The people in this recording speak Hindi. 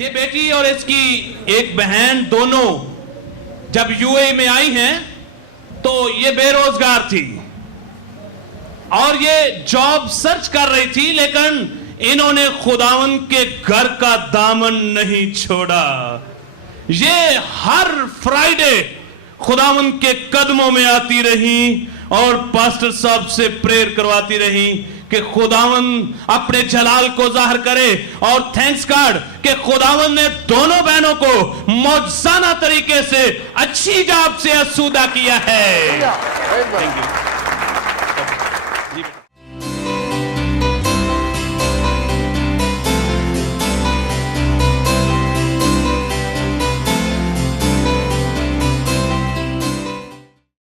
ये बेटी और इसकी एक बहन दोनों जब यूएई में आई हैं तो ये बेरोजगार थी और ये जॉब सर्च कर रही थी, लेकिन इन्होंने खुदावन के घर का दामन नहीं छोड़ा। ये हर फ्राइडे खुदावन के कदमों में आती रही और पास्टर साहब से प्रेयर करवाती रही कि खुदावन अपने जलाल को जाहिर करे। और थैंक्स गॉड कि खुदावन ने दोनों बहनों को मौजज़ाना तरीके से अच्छी जॉब से आसूदा किया है। Thank you.